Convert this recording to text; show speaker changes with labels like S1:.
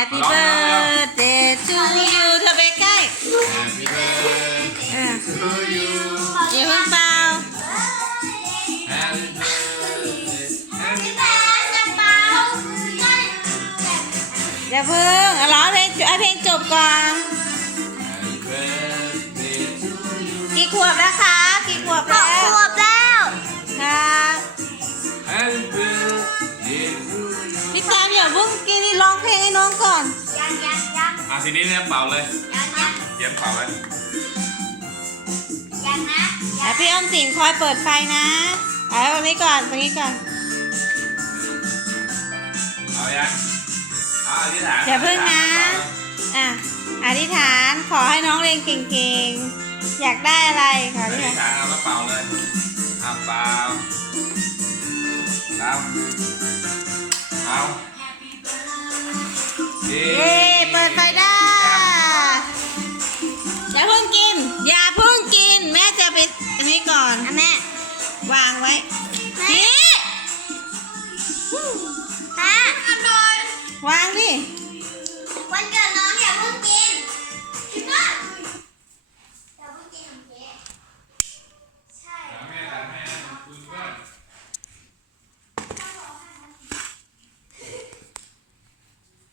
S1: Happy birthday to you เธอไปใกล้
S2: Happy birthday to you
S1: อย่าเพิ่งเป่า
S2: Happy birthday Happy
S1: อย่าเพิ่งร้องเพลงจบก่อน
S2: birthday to you
S1: กี่ขวบแล้วคะกี่ขวบแล้ว ครับ
S2: Happy birthday to you
S1: พี่แซมอย่าเพิ่งกินร้องเพลงให้น้องก่อน
S2: ทีนี้เนี่ยเป่าเลยเยี่ยมเป่าเลย
S1: พี่ออมสินคอยเปิดไฟนะเอาตรงนี้ก่อนตรงนี้ก่อน
S2: เอายังเอาอธิษฐาน
S1: อย่าเพิ่งนะ อ่ะอธิษฐานขอให้น้องเรียนเก่งๆอยากได้อะไรขอ
S2: อ
S1: อธิษ
S2: ธิษ
S1: ฐาน
S2: ฐานเอาแล้วเป่าเลยเป่าเอาเย้